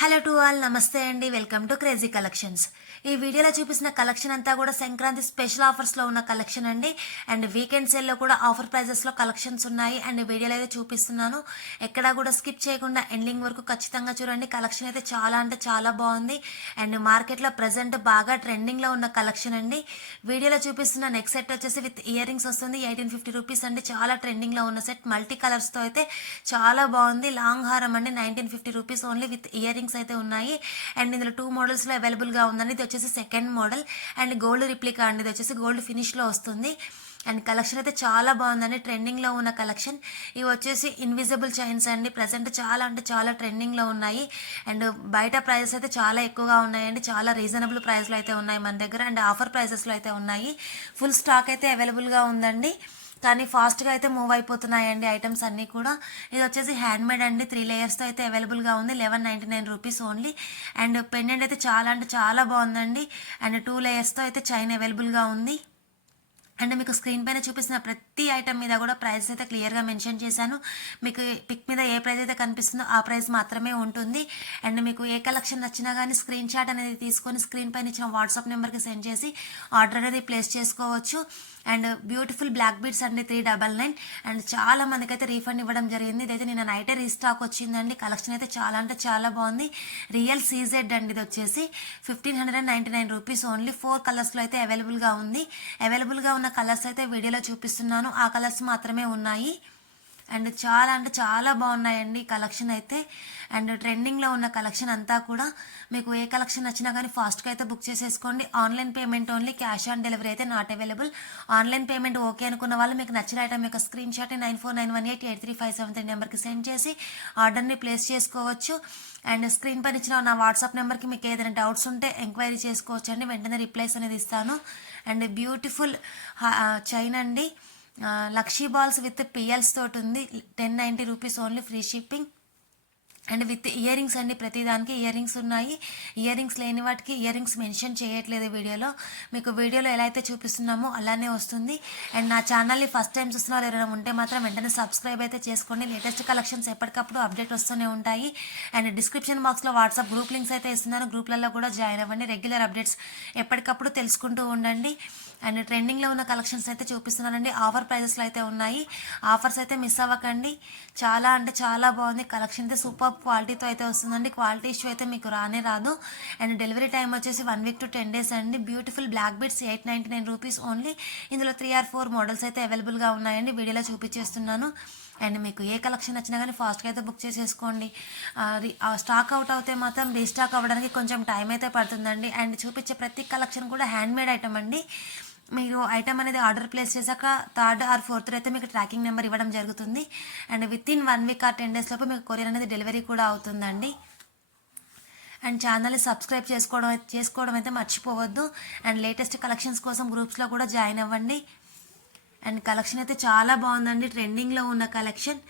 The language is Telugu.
హలో టు ఆల్, నమస్తే అండి. Welcome to crazy collections. ఈ వీడియోలో చూపిస్తున్న కలెక్షన్ అంతా కూడా సంక్రాంతి స్పెషల్ ఆఫర్స్లో ఉన్న కలెక్షన్ అండి. అండ్ వీకెండ్ సేల్లో కూడా ఆఫర్ ప్రైజెస్లో కలెక్షన్స్ ఉన్నాయి. అండ్ వీడియోలో అయితే చూపిస్తున్నాను, ఎక్కడా కూడా స్కిప్ చేయకుండా ఎండింగ్ వరకు ఖచ్చితంగా చూడండి. కలెక్షన్ అయితే చాలా అంటే చాలా బాగుంది. అండ్ మార్కెట్లో ప్రజెంట్ బాగా ట్రెండింగ్లో ఉన్న కలెక్షన్ అండి. వీడియోలో చూపిస్తున్న నెక్స్ట్ సెట్ వచ్చేసి విత్ ఇయర్ రింగ్స్ వస్తుంది. 1850 రూపీస్ అండి. చాలా ట్రెండింగ్లో ఉన్న సెట్, మల్టీ కలర్స్తో అయితే చాలా బాగుంది. లాంగ్ హారం అండి, 1950 rupees only with ear rings అయితే ఉన్నాయి. అండ్ ఇందులో 2 మోడల్స్లో అవైలబుల్గా ఉందండి. ఇది వచ్చేసి second model and gold replica అండి. ఇది వచ్చేసి గోల్డ్ ఫినిష్లో వస్తుంది. అండ్ కలెక్షన్ అయితే చాలా బాగుందండి, ట్రెండింగ్లో ఉన్న కలెక్షన్. ఇవి వచ్చేసి ఇన్విజిబుల్ చైన్స్ అండి. ప్రజెంట్ చాలా అంటే చాలా ట్రెండింగ్లో ఉన్నాయి. అండ్ బయట ప్రైజెస్ అయితే చాలా ఎక్కువగా ఉన్నాయండి. చాలా రీజనబుల్ ప్రైస్లో అయితే ఉన్నాయి మన దగ్గర. అండ్ ఆఫర్ ప్రైజెస్లో అయితే ఉన్నాయి. ఫుల్ స్టాక్ అయితే అవైలబుల్గా ఉందండి, కానీ ఫాస్ట్గా అయితే మూవ్ అయిపోతున్నాయండి ఐటమ్స్ అన్నీ కూడా. ఇది వచ్చేసి హ్యాండ్మేడ్ అండి. 3 లేయర్స్తో అయితే అవైలబుల్గా ఉంది. 1199 రూపీస్ ఓన్లీ. అండ్ పెండెంట్ అయితే చాలా అంటే చాలా బాగుందండి. అండ్ 2 లేయర్స్తో అయితే చైన్ అవైలబుల్గా ఉంది. అండ్ మీకు స్క్రీన్ పైన చూపిస్తున్న ప్రతి ఐటమ్ మీద కూడా ప్రైస్ అయితే క్లియర్గా మెన్షన్ చేశాను. మీకు పిక్ మీద ఏ ప్రైస్ అయితే కనిపిస్తుందో ఆ ప్రైస్ మాత్రమే ఉంటుంది. అండ్ మీకు ఏ కలెక్షన్ నచ్చినా కానీ స్క్రీన్ షాట్ అనేది తీసుకొని స్క్రీన్ పైన ఇచ్చిన వాట్సాప్ నెంబర్కి సెండ్ చేసి ఆర్డర్ అనేది ప్లేస్ చేసుకోవచ్చు. అండ్ బ్యూటిఫుల్ బ్లాక్ బీడ్స్ అండి, 399. అండ్ చాలా మందికి అయితే రీఫండ్ ఇవ్వడం జరిగింది. ఇదైతే నిన్న నైటే రీస్టాక్ వచ్చిందండి. కలెక్షన్ అయితే చాలా అంటే చాలా బాగుంది. రియల్ సీజెడ్ అండి. ఇది వచ్చేసి 1599 రూపీస్ ఓన్లీ. 4 కలర్స్లో అయితే అవైలబుల్గా ఉంది. అవైలబుల్గా ఉన్న కలర్స్ అయితే వీడియోలో చూపిస్తున్నాను, ఆ కలర్స్ మాత్రమే ఉన్నాయి. అండ్ చాలా అంటే చాలా బాగున్నాయండి కలెక్షన్ అయితే. అండ్ ట్రెండింగ్లో ఉన్న కలెక్షన్ అంతా కూడా. మీకు ఏ కలెక్షన్ నచ్చినా కానీ ఫాస్ట్గా అయితే బుక్ చేసేసుకోండి. Online payment only, cash on delivery అయితే not available. Online payment okay అనుకున్న వాళ్ళు మీకు నచ్చిన ఐటమ్ యొక్క స్క్రీన్ షాట్ 9491883573 నెంబర్కి సెండ్ చేసి ఆర్డర్ని ప్లేస్ చేసుకోవచ్చు. అండ్ స్క్రీన్ పైన ఇచ్చిన నా వాట్సాప్ నెంబర్కి మీకు ఏదైనా డౌట్స్ ఉంటే ఎంక్వైరీ చేసుకోవచ్చు అండి, వెంటనే రిప్లైస్ అనేది ఇస్తాను. అండ్ బ్యూటిఫుల్ చైన్ అండి, లక్షీ బాల్స్ విత్ పిఎల్స్ తోటి ఉంది. 1090 rupees only, free shipping. And with ear rings అండి, ప్రతిదానికి ఇయర్ రింగ్స్ ఉన్నాయి. ఇయర్ రింగ్స్ లేని వాటికి ఇయర్ రింగ్స్ మెన్షన్ చేయట్లేదు వీడియోలో. మీకు వీడియోలో ఎలా అయితే చూపిస్తున్నామో అలానే వస్తుంది. అండ్ నా ఛానల్ని ఫస్ట్ టైం చూస్తున్న వాళ్ళు ఎవరైనా ఉంటే మాత్రం వెంటనే సబ్స్క్రైబ్ అయితే చేసుకోండి. లేటెస్ట్ కలెక్షన్స్ ఎప్పటికప్పుడు అప్డేట్ వస్తూనే ఉంటాయి. అండ్ డిస్క్రిప్షన్ బాక్స్లో వాట్సాప్ గ్రూప్ లింక్స్ అయితే ఇస్తున్నాను, గ్రూప్లలో కూడా జాయిన్ అవ్వండి. రెగ్యులర్ అప్డేట్స్ ఎప్పటికప్పుడు తెలుసుకుంటూ ఉండండి. అండ్ ట్రెండింగ్లో ఉన్న కలెక్షన్స్ అయితే చూపిస్తున్నానండి. ఆఫర్ ప్రైజెస్లో అయితే ఉన్నాయి. ఆఫర్స్ అయితే మిస్ అవ్వకండి. చాలా అంటే చాలా బాగుంది కలెక్షన్ అయితే. సూపర్ క్వాలిటీతో అయితే వస్తుందండి. క్వాలిటీ ఇష్యూ అయితే మీకు రానే రాదు. అండ్ డెలివరీ టైం వచ్చేసి 1 వీక్ to 10 days అండి. Beautiful black beads 899 rupees only. ఇందులో 3 or 4 మోడల్స్ అయితే అవైలబుల్గా ఉన్నాయండి, వీడియోలో చూపించేస్తున్నాను. అండ్ మీకు ఏ కలెక్షన్ నచ్చినా కానీ ఫాస్ట్గా అయితే బుక్ చేసేసుకోండి. స్టాక్ అవుట్ అవుతే మాత్రం రీస్టాక్ అవ్వడానికి కొంచెం టైం అయితే పడుతుందండి. అండ్ చూపించే ప్రతి కలెక్షన్ కూడా హ్యాండ్మేడ్ ఐటమ్ అండి. మీరు ఐటమ్ అనేది ఆర్డర్ ప్లేస్ చేశాక 3rd or 4th అయితే మీకు ట్రాకింగ్ నెంబర్ ఇవ్వడం జరుగుతుంది. And with in 1 week or 10 days లోపు మీకు కొరియర్ అనేది డెలివరీ కూడా అవుతుందండి. అండ్ ఛానల్ని సబ్స్క్రైబ్ చేసుకోవడం అయితే మర్చిపోవద్దు. అండ్ లేటెస్ట్ కలెక్షన్స్ కోసం గ్రూప్స్లో కూడా జాయిన్ అవ్వండి. అండ్ కలెక్షన్ అయితే చాలా బాగుందండి, ట్రెండింగ్లో ఉన్న కలెక్షన్.